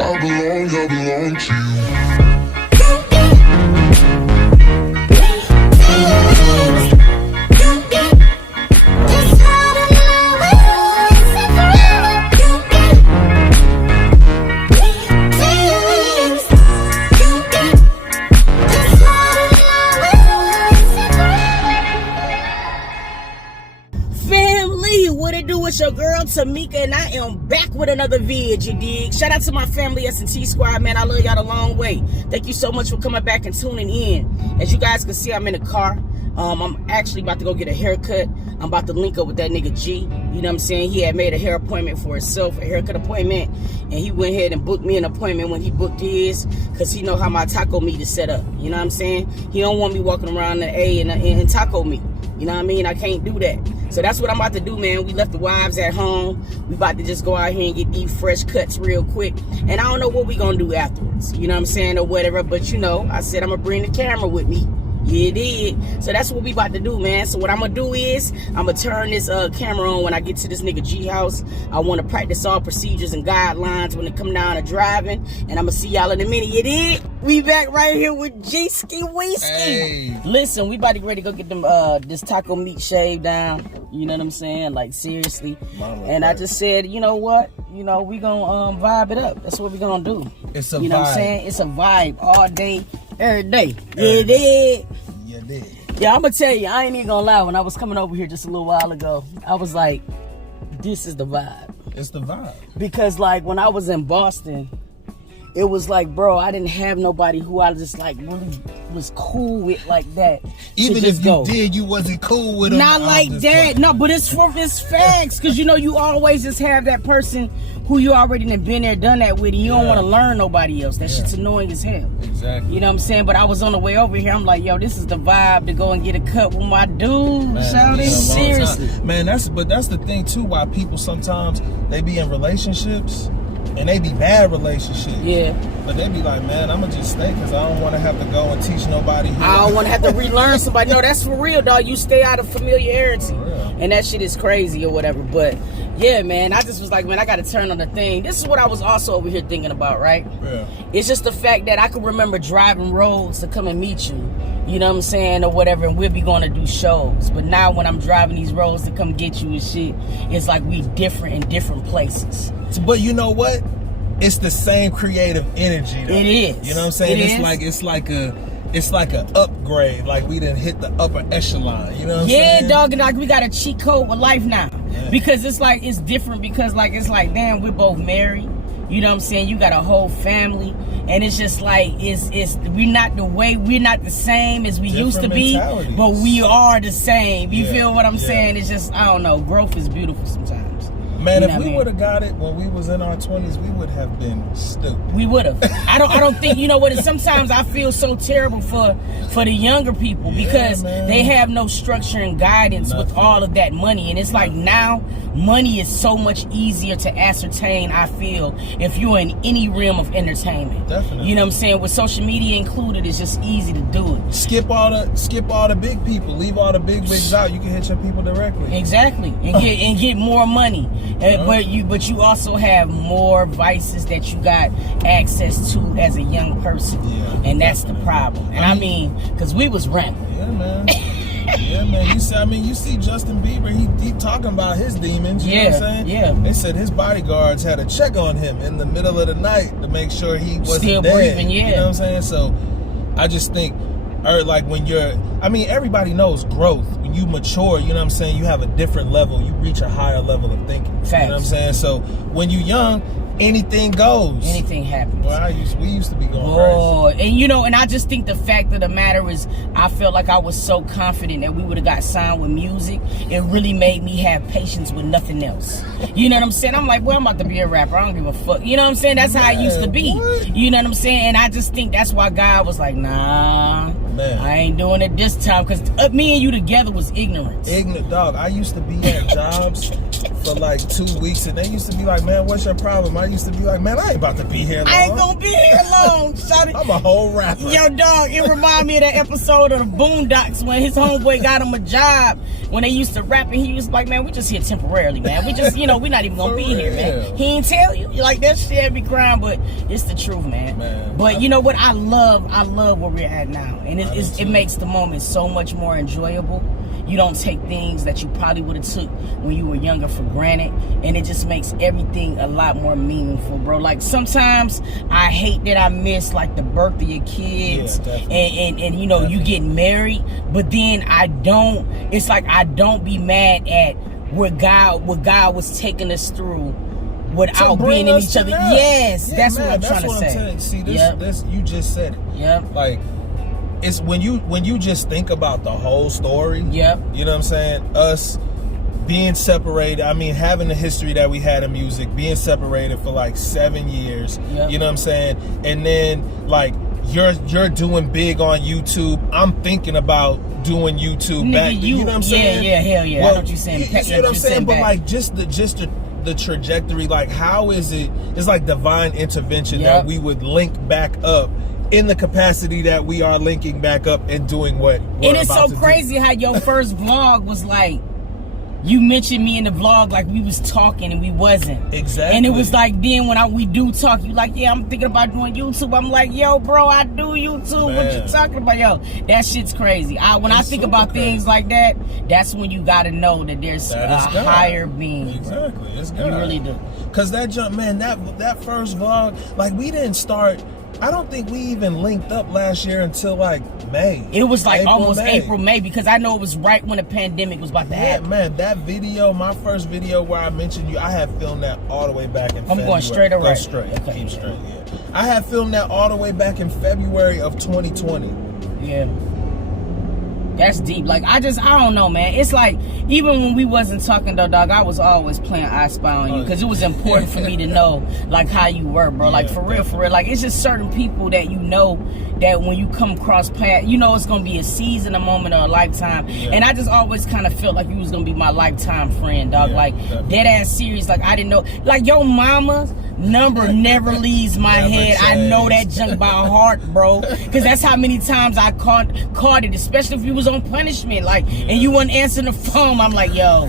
I belong to you. It's your girl Tamika, and I am back with another vid, you dig? Shout out to my family, S&T Squad, man. I love y'all the long way. Thank you so much for coming back and tuning in. As you guys can see, I'm in the car. I'm actually about to go get a haircut. I'm about to link up with that nigga G. You know what I'm saying? He had made a hair appointment for himself, a haircut appointment, and he went ahead and booked me an appointment when he booked his, because he know how my taco meat is set up. You know what I'm saying? He don't want me walking around the A and taco meat. You know what I mean? I can't do that. So that's what I'm about to do, man. We left the wives at home. We about to just go out here and get these fresh cuts real quick. And I don't know what we gonna do afterwards. You know what I'm saying? Or whatever. But you know, I said I'm gonna bring the camera with me. Yeah, it did. So that's what we about to do, man. So what I'm gonna do is I'm gonna turn this camera on when I get to this nigga G house. I want to practice all procedures and guidelines when it come down to driving. And I'm gonna see y'all in a minute. You did? We back right here with G-Ski Weeski. Hey. Listen, we about to ready to go get them this taco meat shaved down. You know what I'm saying? Like, seriously. And I just said, you know what? You know, we gonna vibe it up. That's what we gonna do. It's a You know vibe. what I'm saying? It's a vibe all day, every day. Yeah, did. You did. Yeah, I'm gonna tell you, I ain't even gonna lie. When I was coming over here just a little while ago, I was like, this is the vibe. It's the vibe. Because like when I was in Boston, it was like, bro, I didn't have nobody who I just like really was cool with like that. Even if you did, you wasn't cool with them. Not like that. No, but it's facts. Because you know, you always just have that person who you already done been there, done that with, and you don't want to learn nobody else. That shit's annoying as hell. Exactly. You know what I'm saying? But I was on the way over here. I'm like, yo, this is the vibe to go and get a cut with my dude. Shouting seriously. Man, that's the thing too. Why people sometimes they be in relationships and they be bad relationships. Yeah. But they be like, man, I'ma just stay because I don't want to have to go and teach nobody. I don't want to have to relearn somebody. No, that's for real, dog. You stay out of familiarity. And that shit is crazy or whatever. But yeah, man, I just was like, man, I got to turn on the thing. This is what I was also over here thinking about, right? Yeah. It's just the fact that I can remember driving roads to come and meet you. You know what I'm saying? Or whatever. And we'll be going to do shows. But now when I'm driving these roads to come get you and shit, it's like we different in different places. But you know what? It's the same creative energy, though. It is. You know what I'm saying? It's like a upgrade. Like we done hit the upper echelon. You know what I'm saying? Yeah, dog, and like we got a cheat code with life now. Yeah. Because it's like it's different because like it's like, damn, we're both married. You know what I'm saying? You got a whole family. And it's just like we're not the same as we used to be, but we are the same. You feel what I'm saying? It's just, I don't know, growth is beautiful sometimes. Man, if we would have got it when we was in our 20s, we would have been stupid. We would have. I don't think, you know what, sometimes I feel so terrible for the younger people because they have no structure and guidance with all of that money. And it's like now, money is so much easier to ascertain, I feel, if you're in any realm of entertainment. Definitely. You know what I'm saying? With social media included, it's just easy to do it. Skip all the big people. Leave all the big wigs out. You can hit your people directly. Exactly. And get more money. But you also have more vices that you got access to as a young person. Yeah, and that's the problem. And I mean, because we was rampant. Yeah, man. Yeah, man. You see Justin Bieber, he talking about his demons. You know what I'm saying? Yeah. They said his bodyguards had a check on him in the middle of the night to make sure he wasn't still dead. breathing, yeah. You know what I'm saying? So I just think, like when everybody knows growth. When you mature, you know what I'm saying, you have a different level. You reach a higher level of thinking. Facts. You know what I'm saying? So when you young, anything goes. Anything happens. Well, we used to be going crazy. And you know, and I just think the fact of the matter is, I felt like I was so confident that we would have got signed with music. It really made me have patience with nothing else. You know what I'm saying? I'm like, well, I'm about to be a rapper. I don't give a fuck. You know what I'm saying? That's how it used to be. What? You know what I'm saying? And I just think that's why God was like, nah. Man. I ain't doing it this time because me and you together was ignorance. Ignorant, dog. I used to be at jobs for like 2 weeks, and they used to be like, man, what's your problem? I used to be like, man, I ain't about to be here long. I ain't gonna be here long, shawty. I'm a whole rapper. Yo, dog, it remind me of that episode of the Boondocks when his homeboy got him a job when they used to rap, and he was like, man, we just here temporarily, man. We just, we not even gonna be here, man. He ain't tell you. Like, that shit had me crying, but it's the truth, man. But you know what? I love where we're at now. And it makes the moment so much more enjoyable. You don't take things that you probably would have took when you were younger for granted, and it just makes everything a lot more meaningful, bro. Like, sometimes I hate that I miss like the birth of your kids, and you getting married, but then it's like I don't be mad at what God was taking us through without being in each other. Yes, that's what I'm trying to say. See, this you just said it. Yep. Like, it's when you just think about the whole story. Yep. You know what I'm saying? Us being separated. I mean, having the history that we had in music, being separated for like 7 years. Yep. You know what I'm saying? And then like you're doing big on YouTube. I'm thinking about doing YouTube back. You know what I'm saying? Yeah, hell yeah. Well, I know what you're saying. You know what I'm saying? But like just the trajectory, like how is it? It's like divine intervention that we would link back up in the capacity that we are linking back up and doing what we're And it's about so to crazy do. how your first vlog was like, you mentioned me in the vlog like we was talking and we wasn't. Exactly. And it was like then when we do talk, you like, yeah, I'm thinking about doing YouTube. I'm like, yo, bro, I do YouTube. Man. What you talking about? Yo, that shit's crazy. When I think about things like that, that's when you gotta know that there's a higher being. Exactly. It's God. You really do. Cause that jump, man, that first vlog, like we didn't start. I don't think we even linked up last year until like May. It was like almost April, May, because I know it was right when the pandemic was about to happen. Man, that video, my first video where I mentioned you, I had filmed that all the way back in February. I'm going straight or right? Go straight. Okay. Keep straight, yeah. I had filmed that all the way back in February of 2020. Yeah. That's deep. Like, I don't know, man. It's like, even when we wasn't talking, though, dog, I was always playing I Spy on you, because it was important for me to know, like, how you were, bro. Like, for real. Like, it's just certain people that you know that when you come across path, you know it's going to be a season, a moment, or a lifetime. Yeah. And I just always kind of felt like you was going to be my lifetime friend, dog. Like, dead-ass serious. Like, I didn't know. Like, your mama's number never leaves my head. I know that junk by heart, bro. Because that's how many times I caught it, especially if you was on punishment, like, and you wasn't answering the phone. I'm like, yo,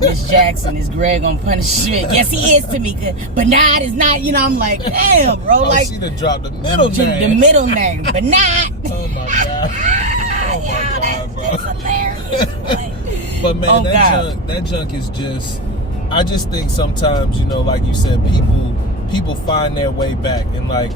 Miss Jackson, is Greg on punishment? Yes, he is, Tamika, but not is not. You know, I'm like, damn, bro. Like, she done dropped the middle name. The middle name, but not. Oh my god. Oh my god, bro. That's hilarious. But man, that junk is just. I just think sometimes, you know, like you said, people find their way back, and like,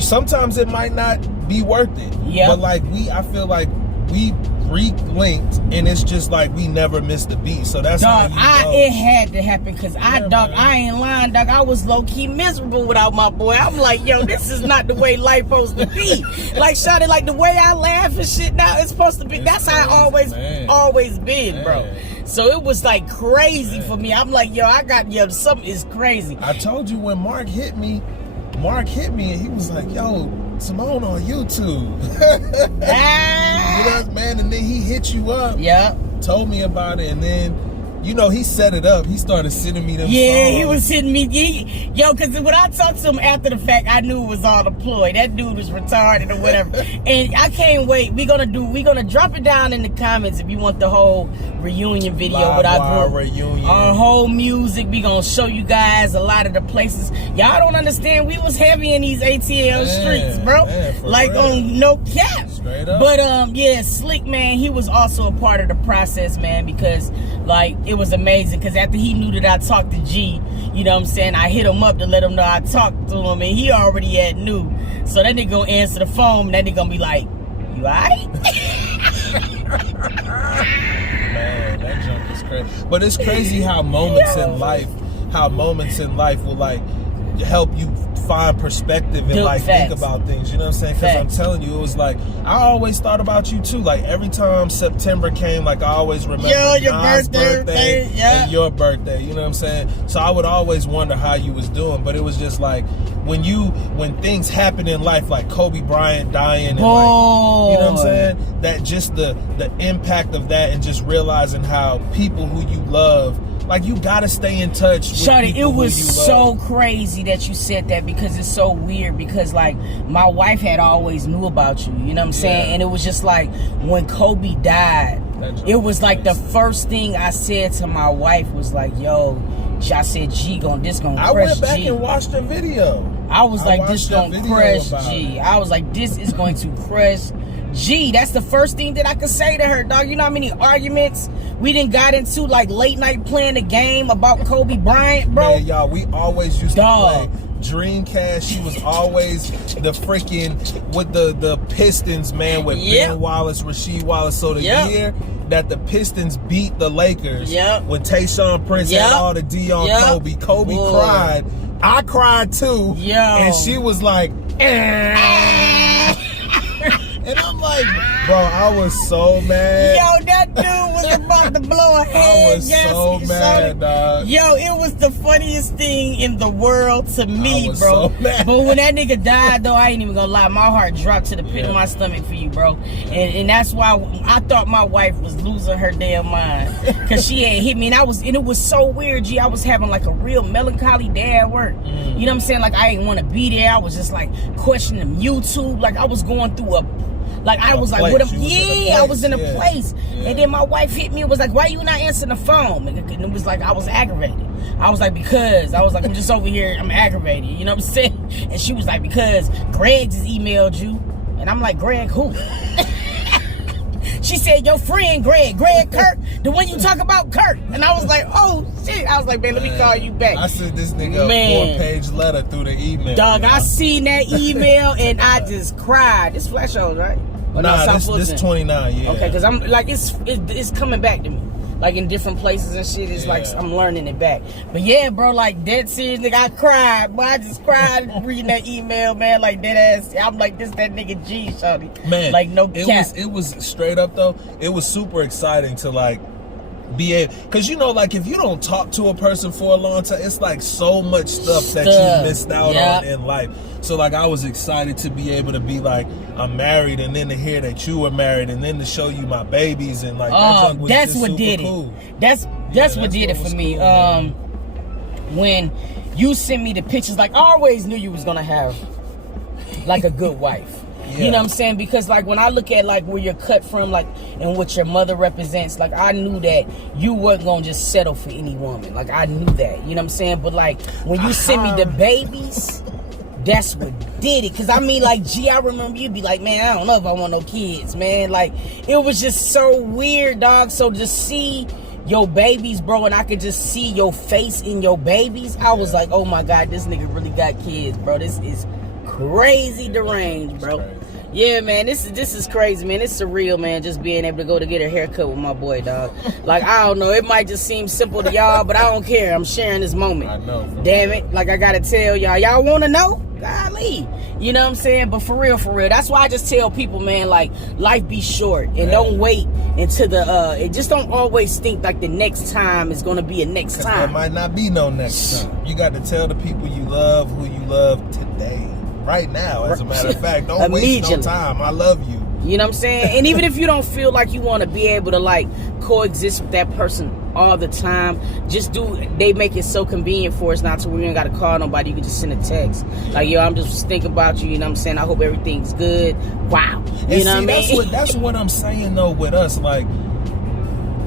sometimes it might not be worth it. Yeah. But like I feel like we re-linked, and it's just like we never missed a beat. So that's dog. how it had to happen, because I ain't lying, dog. I was low key miserable without my boy. I'm like, yo, this is not the way life supposed to be. Like, shawty, like the way I laugh and shit now, it's supposed to be. That's how I always been, bro. So it was like crazy for me. I'm like, yo, something is crazy. I told you when Mark hit me and he was like, yo, Simone on YouTube. Man, and then he hit you up. Yeah. Told me about it, and then, you know, he set it up. He started sending me them songs. He was sending me. Because when I talked to him after the fact, I knew it was all a ploy. That dude was retarded or whatever. And I can't wait. We're gonna drop it down in the comments if you want the whole reunion video with our group. Reunion. Our whole music. We gonna show you guys a lot of the places. Y'all don't understand. We was heavy in these ATL streets, bro. Like real. On no cap. Straight up. But Slick, man, he was also a part of the process, man, because like it was amazing. Because after he knew that I talked to G, you know what I'm saying, I hit him up to let him know I talked to him, and he already had knew. So that nigga gonna answer the phone, and that nigga gonna be like, you alright? Man, that junk is crazy. But it's crazy how moments in life will like help you find perspective and like think about things, you know what I'm saying? Because I'm telling you, it was like I always thought about you too. Like every time September came, like I always remember your birthday and your birthday, you know what I'm saying? So I would always wonder how you was doing, but it was just like when things happen in life, like Kobe Bryant dying and like, you know what I'm saying, that just the impact of that, and just realizing how people who you love, like you gotta stay in touch with Shawty, people it was who you so love. crazy that you said that, because it's so weird, because like my wife had always knew about you, you know what I'm saying? And it was just like when Kobe died, it was like the first thing I said to my wife was like, yo, I said, G, this gonna crush G. I went back and watched the video. I was like, this gonna crush G. It. I was like, this is going to crush G. That's the first thing that I could say to her, dog. You know how many arguments we done got into, like late night playing the game about Kobe Bryant, bro? Man, y'all, we always used to play Dreamcast. She was always the freaking with the Pistons, man, with Ben Wallace, Rasheed Wallace. So the year that the Pistons beat the Lakers, when Tayshaun Prince had all the D on Kobe cried. I cried too. And she was like, and I'm like, bro, I was so mad. Yo, that dude was about to blow a head. I was so mad, dog. Yo, it was the funniest thing in the world to me, I was bro. So mad. But when that nigga died, though, I ain't even gonna lie, my heart dropped to the pit of my stomach for you, bro. And that's why I thought my wife was losing her damn mind, cause she had hit me, and it was so weird, G. I was having like a real melancholy day at work. You know what I'm saying? Like I didn't want to be there. I was just like questioning YouTube. Like I was going through I was like, what I was in a place. And then my wife hit me and was like, why you not answering the phone? And it was like, I was aggravated. I was like, I'm just over here, I'm aggravated. You know what I'm saying? And she was like, because Greg just emailed you. And I'm like, Greg who? She said, your friend Greg Kirk, the one you talk about, Kirk. And I was like, oh shit. I was like, man, let me call you back. I sent this nigga a 4-page letter through the email. Dog, I seen that email and I just cried. It's Flash Shows, right? Nah, this 29, yeah. Okay, because I'm like, it's coming back to me. Like in different places and shit, it's like I'm learning it back. But yeah, bro, like dead serious, nigga, I cried. Boy, I just cried reading that email, man. Like dead ass. I'm like, this that nigga G, shawty. Man, like no cap. It was straight up though. It was super exciting to like be able, because you know, like if you don't talk to a person for a long time, it's like so much stuff that you missed out on in life. So like I was excited to be able to be like, I'm married, and then to hear that you were married, and then to show you my babies, and like that's what did cool. it. That's what did it for me. Cool, when you sent me the pictures, like I always knew you was gonna have like a good wife. You know what I'm saying? Because like when I look at like where you're cut from, like, and what your mother represents, like I knew that you weren't gonna just settle for any woman. Like I knew that, you know what I'm saying? But like when you sent me the babies, that's what did it. Cause I mean, like, G, I remember you'd be like, man, I don't know if I want no kids, man. Like it was just so weird, dog. So to see your babies, bro, and I could just see your face in your babies, I was like, oh my God, this nigga really got kids, bro. This is crazy deranged, bro. Yeah, man, this is crazy, man. It's surreal, man, just being able to go to get a haircut with my boy, dog. Like, I don't know, it might just seem simple to y'all, but I don't care. I'm sharing this moment. I know. Damn it. Like, I gotta tell y'all. Y'all wanna know? Golly. You know what I'm saying? But for real. That's why I just tell people, man, like, life be short. And don't wait until it just don't always think like the next time is gonna be a next time. There might not be no next time. You got to tell the people you love who you love today. Right now, as a matter of fact. Don't waste no time. I love you. You know what I'm saying? And even if you don't feel like you want to be able to like coexist with that person all the time, they make it so convenient for us not to, we ain't got to call nobody. You can just send a text. Like, yo, I'm just thinking about you, you know what I'm saying? I hope everything's good. Wow. You know what I mean? That's what I'm saying though with us. Like,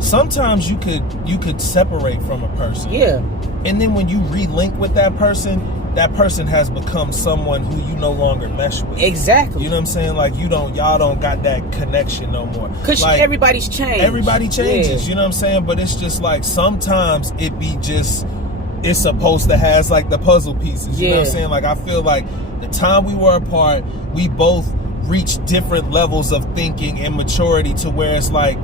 sometimes you could separate from a person. Yeah. And then when you relink with that person has become someone who you no longer mesh with. Exactly. You know what I'm saying? Like y'all don't got that connection no more. Cause like, everybody's changed. Everybody changes, you know what I'm saying? But it's just like sometimes it's supposed to have like the puzzle pieces. You know what I'm saying? Like I feel like the time we were apart, we both reached different levels of thinking and maturity to where it's like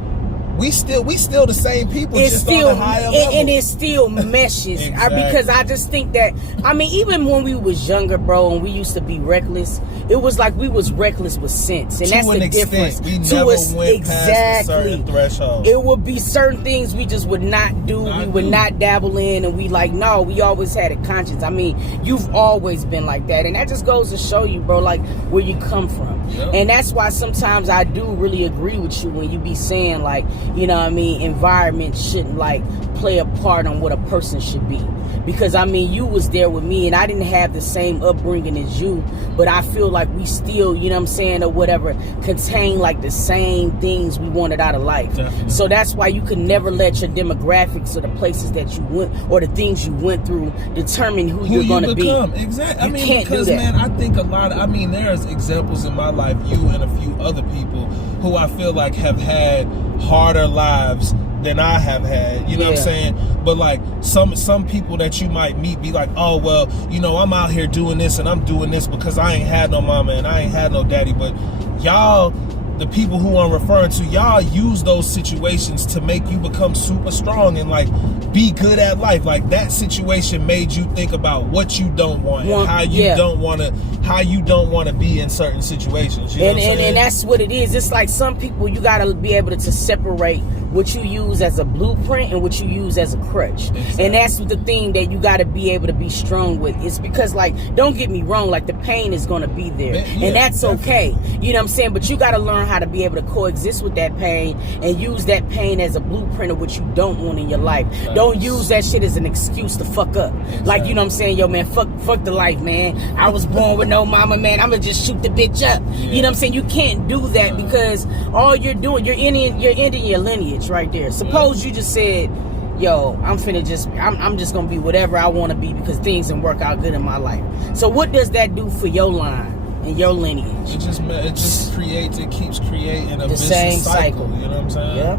we still the same people, it's just still, on a higher level. And it still meshes. Exactly. Because I just think that, I mean, even when we was younger, bro, and we used to be reckless, it was like we was reckless with sense, and that's the difference. We never went past a certain threshold. It would be certain things we just would not do. We would not dabble in, and we like, no, we always had a conscience. I mean, you've always been like that, and that just goes to show you, bro, like where you come from. Yep. And that's why sometimes I do really agree with you when you be saying, like, you know what I mean, environment shouldn't like play a part on what a person should be. Because I mean, you was there with me, and I didn't have the same upbringing as you, but I feel like we still, you know what I'm saying, or whatever, contain like the same things we wanted out of life. Definitely. So that's why you can never let your demographics or the places that you went or the things you went through determine who you're going to be. Exactly. I mean, because man, I think there's examples in my life, you and a few other people who I feel like have had harder lives than I have had, you know what I'm saying? But like some people that you might meet be like, oh, well, you know, I'm out here doing this and I'm doing this because I ain't had no mama and I ain't had no daddy. But y'all, the people who I'm referring to, y'all use those situations to make you become super strong and like be good at life. Like that situation made you think about what you don't want and how you don't want to be in certain situations. You know and that's what it is. It's like some people, you got to be able to separate what you use as a blueprint and what you use as a crutch. Exactly. And that's the thing that you got to be able to be strong with. It's because, like, don't get me wrong, like the pain is going to be there, and that's okay. You know what I'm saying? But you got to learn how to be able to coexist with that pain and use that pain as a blueprint of what you don't want in your life. Nice. Don't use that shit as an excuse to fuck up. Exactly. Like, you know what I'm saying? Yo, man, fuck the life, man. I was born with no mama, man. I'm gonna just shoot the bitch up. Yeah. You know what I'm saying? You can't do that because all you're doing, you're ending your lineage right there. Suppose you just said, yo, I'm just gonna be whatever I want to be because things didn't work out good in my life. So what does that do for your line and your lineage? It keeps creating a the same cycle. You know what I'm saying? Yeah.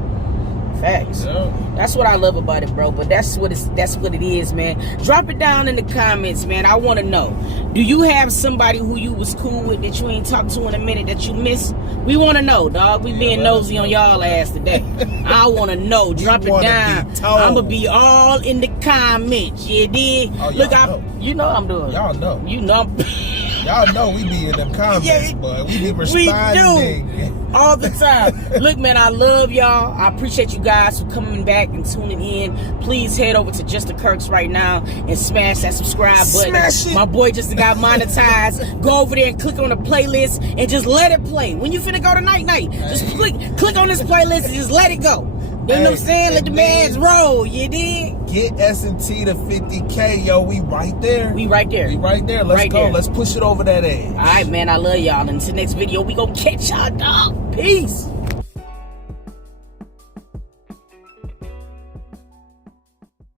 Facts. Yeah. That's what I love about it, bro. But that's what it is, man. Drop it down in the comments, man. I want to know. Do you have somebody who you was cool with that you ain't talked to in a minute that you miss? We want to know, dog. We being nosy on y'all ass today. I want to know. Drop it down. I'm gonna be all in the comments. You did. Oh, look, you know I'm doing. Y'all know. You know. Y'all know we be in them comments, but we be responding. We do. All the time. Look, man, I love y'all. I appreciate you guys for coming back and tuning in. Please head over to Just the Kirks right now and smash that subscribe button. Smash it. My boy just got monetized. Go over there and click on the playlist and just let it play. When you finna go to night, just click on this playlist and just let it go. You know what I'm saying? Let the mans roll. You did? Get S&T to 50K, yo. We right there. We right there. Let's go. Let's push it over that edge. All right, man. I love y'all. Until next video, we gonna catch y'all, dog. Peace.